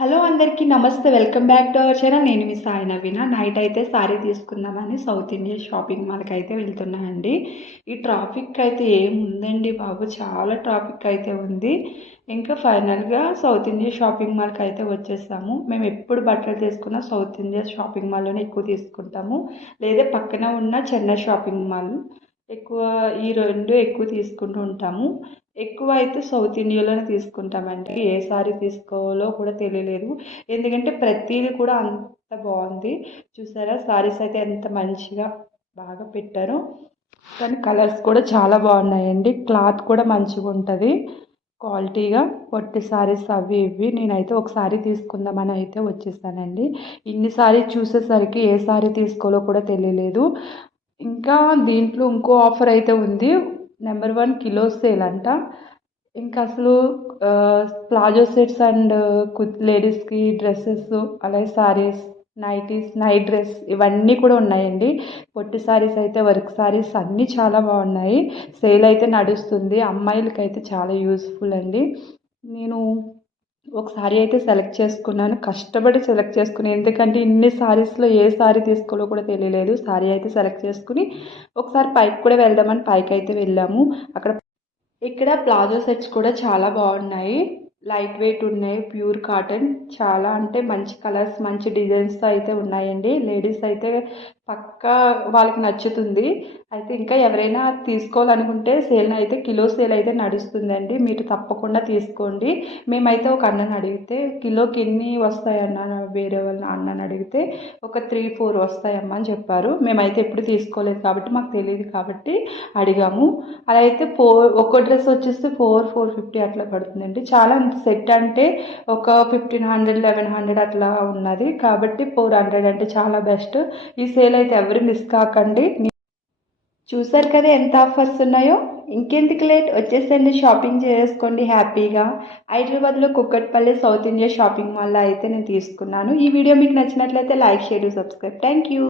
Hello అందరికీ నమస్తే. Welcome back to our channel. నేను మీ సాయి నవీన. నైట్ అయితే సారీ తీసుకుందామని సౌత్ ఇండియా షాపింగ్ మాల్కి అయితే వెళ్తున్నా అండి. ఈ ట్రాఫిక్ అయితే ఏముందండి బాబు, చాలా ట్రాఫిక్ అయితే ఉంది. ఇంకా ఫైనల్గా సౌత్ ఇండియా షాపింగ్ మాల్కి అయితే వచ్చేసాము. మేము ఎప్పుడు బట్టలు తీసుకున్నా సౌత్ ఇండియా షాపింగ్ మాల్లోనే ఎక్కువ తీసుకుంటాము, లేదా పక్కన ఉన్న చెన్నై షాపింగ్ మాల్ ఎక్కువ. ఈ రెండు ఎక్కువ తీసుకుంటూ ఉంటాము. ఎక్కువ అయితే సౌత్ ఇండియాలోనే తీసుకుంటామండి. ఏ సారీ తీసుకోవాలో కూడా తెలియలేదు, ఎందుకంటే ప్రతిదీ కూడా అంత బాగుంది. చూసారా సారీస్ అయితే ఎంత మంచిగా బాగా పెట్టారు, కానీ కలర్స్ కూడా చాలా బాగున్నాయండి. క్లాత్ కూడా మంచిగా ఉంటుంది క్వాలిటీగా. పొట్టి సారీస్ అవి ఇవి నేనైతే ఒక సారీ తీసుకుందామని అయితే వచ్చేసానండి. ఇన్ని సారీ చూసేసరికి ఏ సారీ తీసుకోవాలో కూడా తెలియలేదు. ఇంకా దీంట్లో ఇంకో ఆఫర్ అయితే ఉంది, నెంబర్ 1 కిలో సేల్ అంట. ఇంకా అసలు ప్లాజో సెట్స్ అండ్ లేడీస్కి డ్రెస్సెస్, అలాగే సారీస్, నైటీస్, నైట్ డ్రెస్ ఇవన్నీ కూడా ఉన్నాయండి. పొట్టి సారీస్ అయితే వర్క్ సారీస్ అన్నీ చాలా బాగున్నాయి. సేల్ అయితే నడుస్తుంది, అమ్మాయిలకి అయితే చాలా యూస్ఫుల్ అండి. నేను ఒక సారీ అయితే సెలెక్ట్ చేసుకున్నాను, కష్టపడి సెలెక్ట్ చేసుకుని, ఎందుకంటే ఇన్ని సారీస్లో ఏ సారీ తీసుకోవాలో కూడా తెలియలేదు. సారీ అయితే సెలెక్ట్ చేసుకుని ఒకసారి పైకి కూడా వెళ్దామని పైకి అయితే వెళ్ళాము. అక్కడ ఇక్కడ ప్లాజో సెట్స్ కూడా చాలా బాగున్నాయి, లైట్ వెయిట్ ఉన్నాయి, ప్యూర్ కాటన్. చాలా అంటే మంచి కలర్స్ మంచి డిజైన్స్తో అయితే ఉన్నాయండి. లేడీస్ అయితే పక్కా వాళ్ళకి నచ్చుతుంది. అయితే ఇంకా ఎవరైనా తీసుకోవాలనుకుంటే సేల్ అయితే కిలో సేల్ అయితే నడుస్తుందండి, మీరు తప్పకుండా తీసుకోండి. మేమైతే ఒక అన్నని అడిగితే కిలోకి ఎన్ని వస్తాయన్న, వేరే వాళ్ళ అన్నని అడిగితే ఒక 3-4 వస్తాయమ్మా అని చెప్పారు. మేమైతే ఎప్పుడు తీసుకోలేదు కాబట్టి మాకు తెలియదు కాబట్టి అడిగాము. అలా అయితే ఒక్కో డ్రెస్ వచ్చేస్తే 450 అట్లా పడుతుందండి. చాలా సెట్ అంటే ఒక 1500-1100 అట్లా ఉన్నది కాబట్టి 400 అంటే చాలా బెస్ట్. ఈ సేల్ అయితే ఎవరు మిస్ కాకండి. చూసారు కదా ఎంత ఆఫర్స్ ఉన్నాయో. ఇంకెందుకు లేట్, వచ్చేసండి షాపింగ్ చేసుకోండి హ్యాపీగా. హైదరాబాద్లో కుక్కట్పల్లి సౌత్ ఇండియా షాపింగ్ మాల్లో అయితే నేను తీసుకున్నాను. ఈ వీడియో మీకు నచ్చినట్లయితే like, share, subscribe. Thank you.